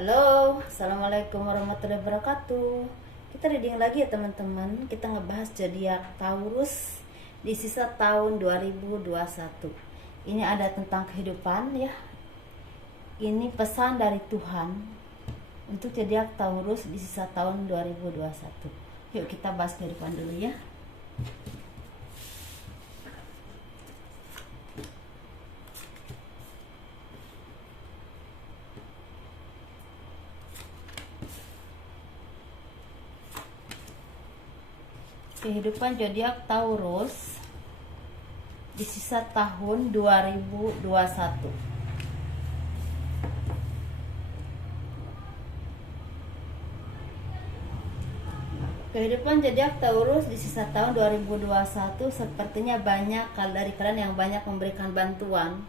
Halo, assalamualaikum warahmatullahi wabarakatuh. Kita reading lagi ya teman-teman. Kita ngebahas zodiak Taurus di sisa tahun 2021. Ini ada tentang kehidupan ya. Ini pesan dari Tuhan untuk zodiak Taurus di sisa tahun 2021. Yuk kita bahas kehidupan dulu ya. Kehidupan zodiak Taurus di sisa tahun 2021. Kehidupan zodiak Taurus di sisa tahun 2021 sepertinya banyak dari kalian yang banyak memberikan bantuan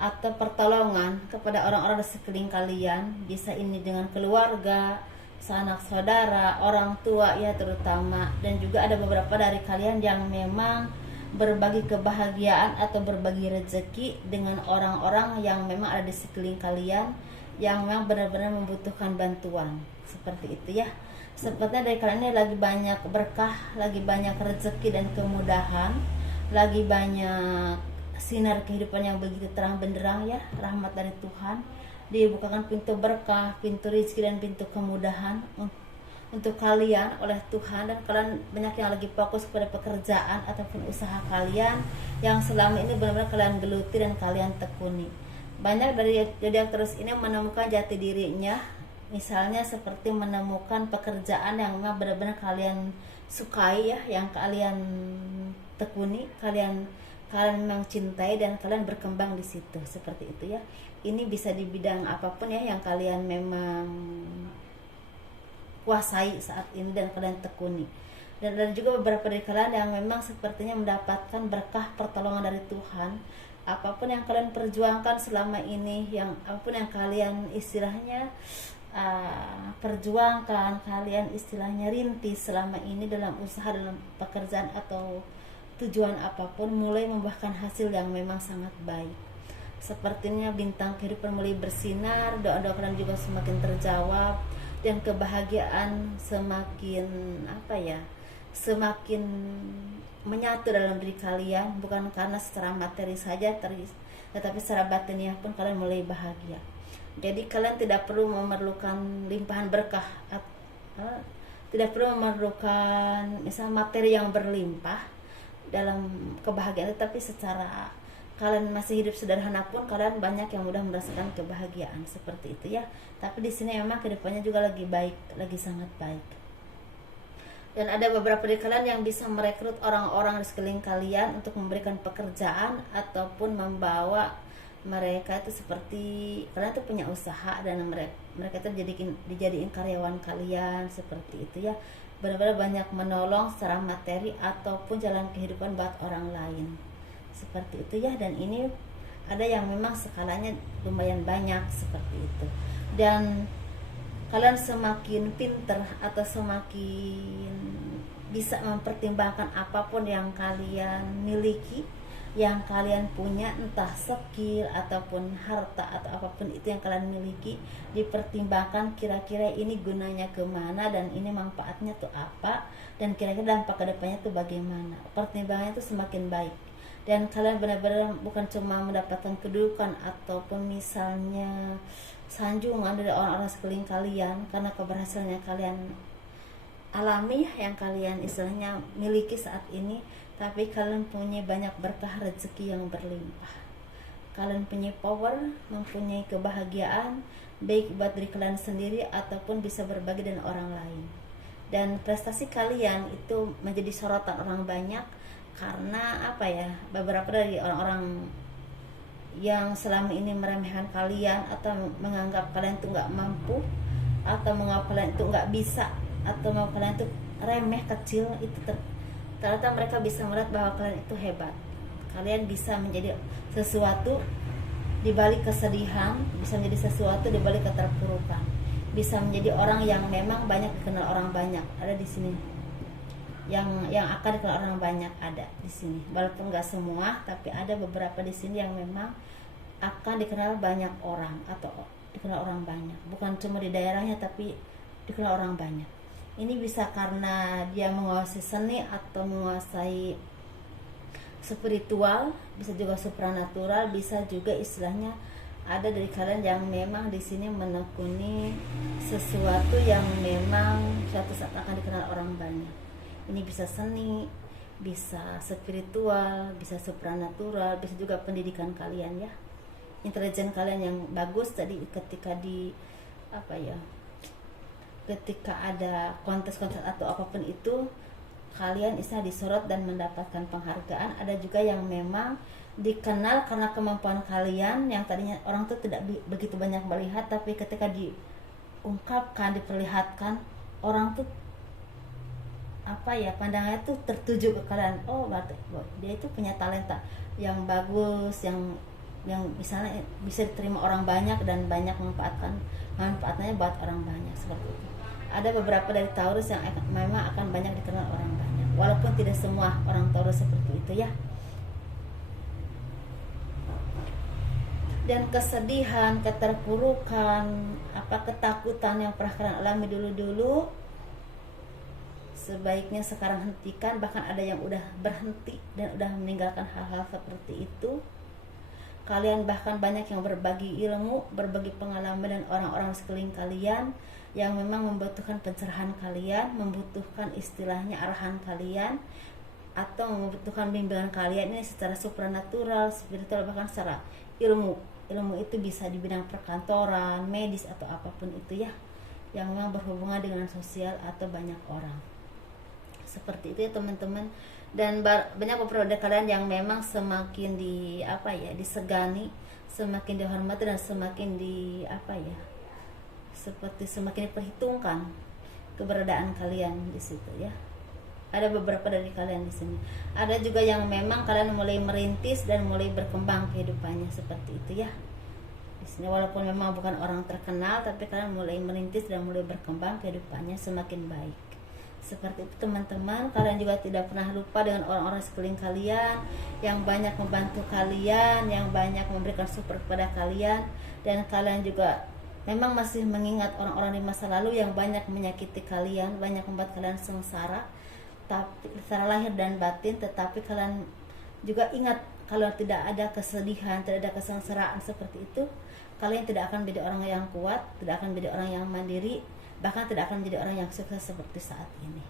atau pertolongan kepada orang-orang di sekeliling kalian. Bisa ini dengan keluarga, sanak saudara, orang tua ya terutama, dan juga ada beberapa dari kalian yang memang berbagi kebahagiaan atau berbagi rezeki dengan orang-orang yang memang ada di sekeliling kalian yang memang benar-benar membutuhkan bantuan. Seperti itu ya. Sepertinya dari kalian ini lagi banyak berkah, lagi banyak rezeki dan kemudahan, lagi banyak sinar kehidupan yang begitu terang benderang ya, rahmat dari Tuhan. Dibukakan pintu berkah, pintu rezeki dan pintu kemudahan untuk kalian oleh Tuhan, dan kalian banyak yang lagi fokus kepada pekerjaan ataupun usaha kalian yang selama ini benar-benar kalian geluti dan kalian tekuni. Banyak dari zodiak Taurus ini menemukan jati dirinya, misalnya seperti menemukan pekerjaan yang memang benar-benar kalian sukai ya, yang kalian tekuni, kalian memang cintai dan kalian berkembang di situ. Seperti itu ya. Ini bisa di bidang apapun ya yang kalian memang kuasai saat ini dan kalian tekuni. Dan ada juga beberapa dari kalian yang memang sepertinya mendapatkan berkah pertolongan dari Tuhan. Apapun yang kalian perjuangkan selama ini, yang apapun yang kalian istilahnya perjuangkan, kalian istilahnya rintis selama ini dalam usaha, dalam pekerjaan atau tujuan apapun, mulai membuahkan hasil yang memang sangat baik. Sepertinya bintang kehidupan mulai bersinar, doa-doa kalian juga semakin terjawab, dan kebahagiaan semakin semakin menyatu dalam diri kalian, bukan karena secara materi saja, tetapi secara batiniah pun kalian mulai bahagia. Jadi kalian tidak perlu memerlukan limpahan berkah, tidak perlu memerlukan misal materi yang berlimpah dalam kebahagiaan, tetapi secara kalian masih hidup sederhana pun kalian banyak yang mudah merasakan kebahagiaan. Seperti itu ya. Tapi di sini memang kedepannya juga lagi baik, lagi sangat baik. Dan ada beberapa dari kalian yang bisa merekrut orang-orang di sekeliling kalian untuk memberikan pekerjaan ataupun membawa mereka itu, seperti kalian tuh punya usaha dan mereka itu dijadiin karyawan kalian. Seperti itu ya. Benar-benar banyak menolong secara materi ataupun jalan kehidupan buat orang lain. Seperti itu ya. Dan ini ada yang memang skalanya lumayan banyak seperti itu. Dan kalian semakin pinter atau semakin bisa mempertimbangkan apapun yang kalian miliki, yang kalian punya, entah skill ataupun harta atau apapun itu yang kalian miliki, dipertimbangkan kira-kira ini gunanya kemana dan ini manfaatnya tuh apa, dan kira-kira dampak kedepannya tuh bagaimana. Pertimbangannya tuh semakin baik, dan kalian benar-benar bukan cuma mendapatkan kedudukan ataupun misalnya sanjungan dari orang-orang sekeliling kalian karena keberhasilan yang kalian alami, yang kalian istilahnya miliki saat ini, tapi kalian punya banyak berkah rezeki yang berlimpah. Kalian punya power, mempunyai kebahagiaan baik buat diri kalian sendiri ataupun bisa berbagi dengan orang lain. Dan prestasi kalian itu menjadi sorotan orang banyak karena beberapa dari orang-orang yang selama ini meremehkan kalian atau menganggap kalian itu nggak mampu, atau menganggap kalian itu nggak bisa, atau menganggap kalian itu remeh, kecil, itu ternyata mereka bisa melihat bahwa kalian itu hebat. Kalian bisa menjadi sesuatu di balik kesedihan, bisa menjadi sesuatu di balik keterpurukan, bisa menjadi orang yang memang banyak dikenal orang banyak. Ada di sini yang akan dikenal orang banyak, ada di sini. Walaupun nggak semua, tapi ada beberapa di sini yang memang akan dikenal banyak orang, atau dikenal orang banyak, bukan cuma di daerahnya tapi dikenal orang banyak. Ini bisa karena dia menguasai seni atau menguasai spiritual, bisa juga supranatural, bisa juga istilahnya ada dari kalian yang memang di sini menekuni sesuatu yang memang suatu saat akan dikenal orang banyak. Ini bisa seni, bisa spiritual, bisa supranatural, bisa juga pendidikan kalian ya. Intelijen kalian yang bagus tadi ketika di ketika ada kontes-kontes atau apapun itu, kalian bisa disorot dan mendapatkan penghargaan. Ada juga yang memang dikenal karena kemampuan kalian yang tadinya orang tuh tidak begitu banyak melihat, tapi ketika diungkapkan, diperlihatkan, orang tuh pandangannya tuh tertuju ke kalian. Oh, berarti dia itu punya talenta yang bagus, yang misalnya bisa diterima orang banyak dan banyak manfaatnya buat orang banyak, seperti itu. Ada beberapa dari Taurus yang memang akan banyak dikenal orang banyak, walaupun tidak semua orang Taurus seperti itu ya. Dan kesedihan, keterpurukan, ketakutan yang pernah kalian alami dulu-dulu, sebaiknya sekarang hentikan. Bahkan ada yang udah berhenti dan udah meninggalkan hal-hal seperti itu. Kalian bahkan banyak yang berbagi ilmu, berbagi pengalaman dan orang-orang sekeliling kalian yang memang membutuhkan pencerahan kalian, membutuhkan istilahnya arahan kalian, atau membutuhkan bimbingan kalian ini secara supranatural, spiritual, bahkan secara ilmu. Ilmu itu bisa di bidang perkantoran, medis, atau apapun itu ya, yang memang berhubungan dengan sosial atau banyak orang. Seperti itu ya teman-teman. Dan banyak beberapa dari kalian yang memang semakin disegani, semakin dihormati, dan semakin seperti semakin diperhitungkan keberadaan kalian di situ ya. Ada beberapa dari kalian di sini. Ada juga yang memang kalian mulai merintis dan mulai berkembang kehidupannya, seperti itu ya. Di sini walaupun memang bukan orang terkenal, tapi kalian mulai merintis dan mulai berkembang kehidupannya semakin baik. Seperti itu teman-teman. Kalian juga tidak pernah lupa dengan orang-orang sekeliling kalian yang banyak membantu kalian, yang banyak memberikan support kepada kalian, dan kalian juga memang masih mengingat orang-orang di masa lalu yang banyak menyakiti kalian, banyak membuat kalian sengsara, tapi secara lahir dan batin. Tetapi kalian juga ingat, kalau tidak ada kesedihan, tidak ada kesengsaraan seperti itu, kalian tidak akan menjadi orang yang kuat, tidak akan menjadi orang yang mandiri, bahkan tidak akan menjadi orang yang sukses seperti saat ini.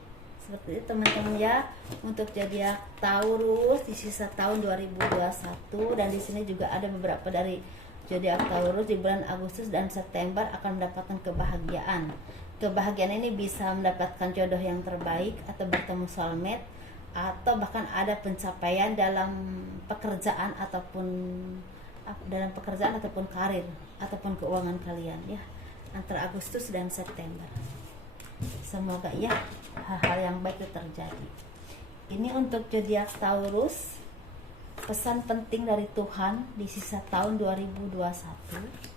Seperti itu teman-teman ya, untuk zodiak Taurus di sisa tahun 2021. Dan di sini juga ada beberapa dari zodiak Taurus di bulan Agustus dan September akan mendapatkan kebahagiaan. Kebahagiaan ini bisa mendapatkan jodoh yang terbaik, atau bertemu soulmate, atau bahkan ada pencapaian dalam pekerjaan ataupun karir ataupun keuangan kalian ya, antara Agustus dan September. Semoga ya hal-hal yang baik itu terjadi. Ini untuk zodiak Taurus, pesan penting dari Tuhan di sisa tahun 2021.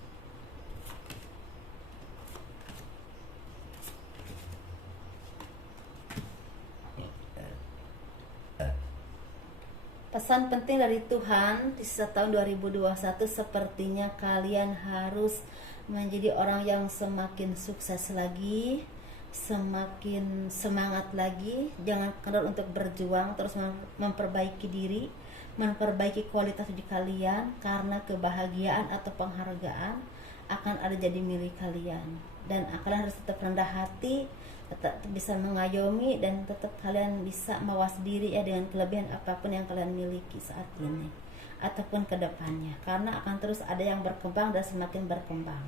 Pesan penting dari Tuhan di sisa tahun 2021, sepertinya kalian harus menjadi orang yang semakin sukses lagi, semakin semangat lagi. Jangan kendor untuk berjuang, terus memperbaiki diri, memperbaiki kualitas diri kalian, karena kebahagiaan atau penghargaan akan ada jadi milik kalian. Dan kalian harus tetap rendah hati, tetap bisa mengayomi, dan tetap kalian bisa mawas diri ya dengan kelebihan apapun yang kalian miliki saat ini ataupun kedepannya, karena akan terus ada yang berkembang dan semakin berkembang.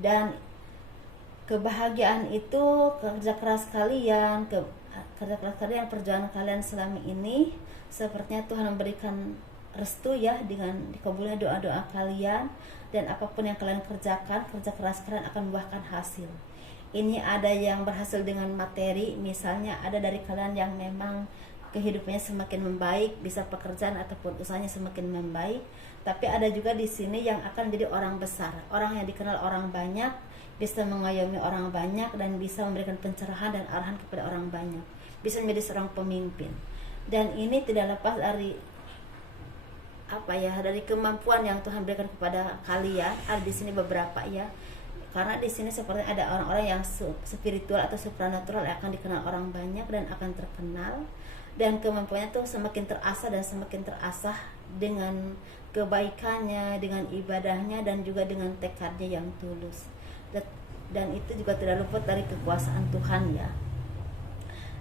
Dan kebahagiaan itu kerja keras kalian, perjuangan kalian selama ini, sepertinya Tuhan memberikan restu ya dengan dikabulnya doa-doa kalian. Dan apapun yang kalian kerjakan, kerja keras kalian akan membuahkan hasil. Ini ada yang berhasil dengan materi, misalnya ada dari kalian yang memang kehidupannya semakin membaik, bisa pekerjaan ataupun usahanya semakin membaik. Tapi ada juga di sini yang akan menjadi orang besar, orang yang dikenal orang banyak, bisa mengayomi orang banyak, dan bisa memberikan pencerahan dan arahan kepada orang banyak, bisa menjadi seorang pemimpin. Dan ini tidak lepas dari apa ya, dari kemampuan yang Tuhan berikan kepada kalian. Ada di sini beberapa ya, karena di sini seperti ada orang-orang yang spiritual atau supranatural yang akan dikenal orang banyak dan akan terkenal, dan kemampuannya tuh semakin terasah dan semakin terasah dengan kebaikannya, dengan ibadahnya, dan juga dengan tekadnya yang tulus. Dan itu juga tidak luput dari kekuasaan Tuhan ya.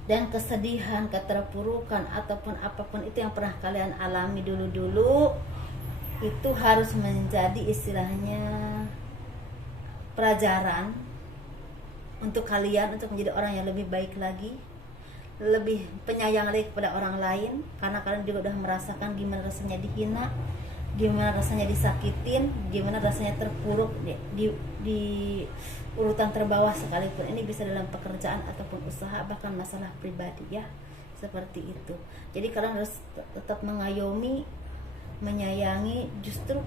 Dan kesedihan, keterpurukan ataupun apapun itu yang pernah kalian alami dulu-dulu, itu harus menjadi istilahnya pelajaran untuk kalian untuk menjadi orang yang lebih baik lagi, lebih penyayang lagi kepada orang lain, karena kalian juga udah merasakan gimana rasanya dihina, gimana rasanya disakitin, gimana rasanya terpuruk di urutan terbawah sekalipun. Ini bisa dalam pekerjaan ataupun usaha, bahkan masalah pribadi ya, seperti itu. Jadi kalian harus tetap mengayomi, menyayangi. Justru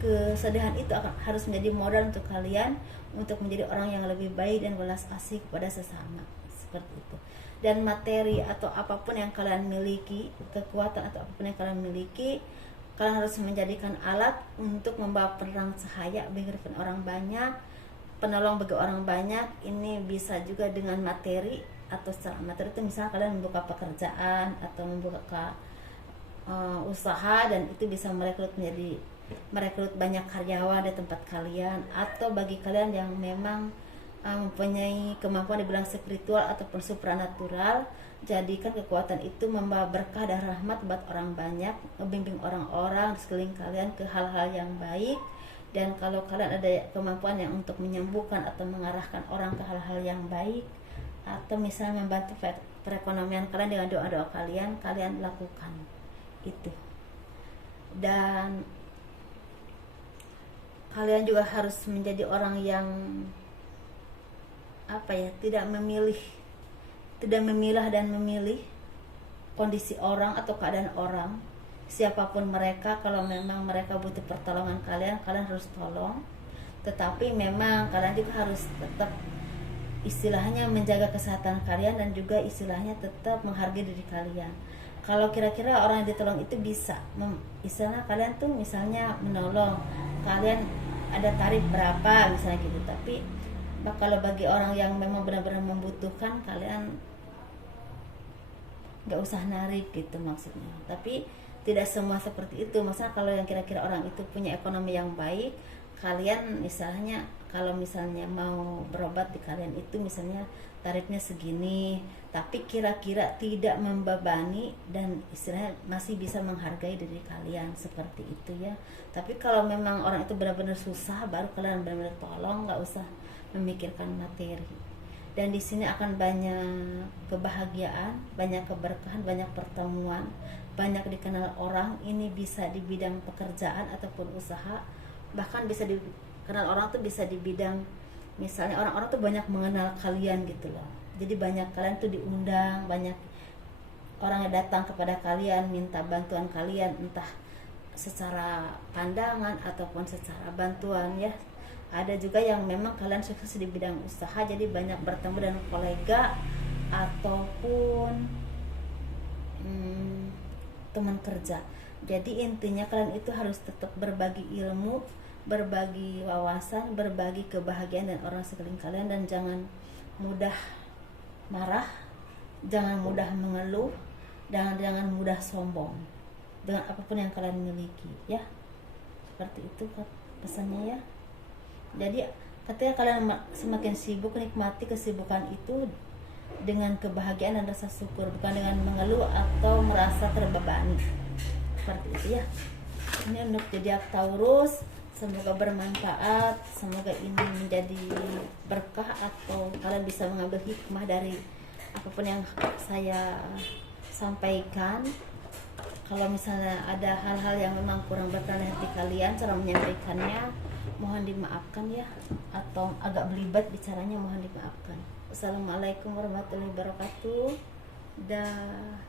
kesedihan itu harus menjadi modal untuk kalian untuk menjadi orang yang lebih baik dan belas kasih kepada sesama, seperti itu. Dan materi atau apapun yang kalian miliki, kekuatan atau apapun yang kalian miliki, kalian harus menjadikan alat untuk membawa penerang cahaya bagi orang banyak, penolong bagi orang banyak. Ini bisa juga dengan materi, atau secara materi itu misalnya kalian membuka pekerjaan atau membuka usaha, dan itu bisa merekrut banyak karyawan di tempat kalian. Atau bagi kalian yang memang mempunyai kemampuan dibilang spiritual ataupun supranatural, jadikan kekuatan itu membawa berkah dan rahmat buat orang banyak, membimbing orang-orang di sekeliling kalian ke hal-hal yang baik. Dan kalau kalian ada kemampuan yang untuk menyembuhkan atau mengarahkan orang ke hal-hal yang baik, atau misalnya membantu perekonomian kalian dengan doa-doa kalian lakukan itu. Dan kalian juga harus menjadi orang yang apa ya, tidak memilah dan memilih kondisi orang atau keadaan orang, siapapun mereka. Kalau memang mereka butuh pertolongan kalian harus tolong. Tetapi memang kalian juga harus tetap istilahnya menjaga kesehatan kalian, dan juga istilahnya tetap menghargai diri kalian. Kalau kira-kira orang yang ditolong itu bisa istilahnya kalian tuh misalnya menolong, kalian ada tarif berapa misalnya gitu. Tapi kalau bagi orang yang memang benar-benar membutuhkan, kalian nggak usah narik gitu maksudnya. Tapi tidak semua seperti itu. Maksudnya kalau yang kira-kira orang itu punya ekonomi yang baik, kalian misalnya kalau misalnya mau berobat di kalian itu misalnya tarifnya segini, tapi kira-kira tidak membebani dan istilahnya masih bisa menghargai diri kalian, seperti itu ya. Tapi kalau memang orang itu benar-benar susah, baru kalian benar-benar tolong, nggak usah memikirkan materi. Dan di sini akan banyak kebahagiaan, banyak keberkahan, banyak pertemuan, banyak dikenal orang. Ini bisa di bidang pekerjaan ataupun usaha, bahkan bisa dikenal orang tuh bisa di bidang misalnya orang-orang tuh banyak mengenal kalian gitu loh. Jadi banyak kalian tuh diundang, banyak orang yang datang kepada kalian minta bantuan kalian, entah secara pandangan ataupun secara bantuan ya. Ada juga yang memang kalian sukses di bidang usaha, jadi banyak bertemu dengan kolega ataupun teman kerja. Jadi intinya kalian itu harus tetap berbagi ilmu, berbagi wawasan, berbagi kebahagiaan dan orang sekeliling kalian. Dan jangan mudah marah, jangan mudah mengeluh, dan jangan mudah sombong dengan apapun yang kalian miliki ya. Seperti itu pesannya ya. Jadi ketika kalian semakin sibuk, nikmati kesibukan itu dengan kebahagiaan dan rasa syukur, bukan dengan mengeluh atau merasa terbebani. Seperti itu ya. Ini untuk zodiak Taurus, semoga bermanfaat, semoga ini menjadi berkah atau kalian bisa mengambil hikmah dari apapun yang saya sampaikan. Kalau misalnya ada hal-hal yang memang kurang berkenan di hati kalian cara menyampaikannya, mohon dimaafkan ya, atau agak belibet bicaranya, mohon dimaafkan. Assalamualaikum warahmatullahi wabarakatuh. Dah.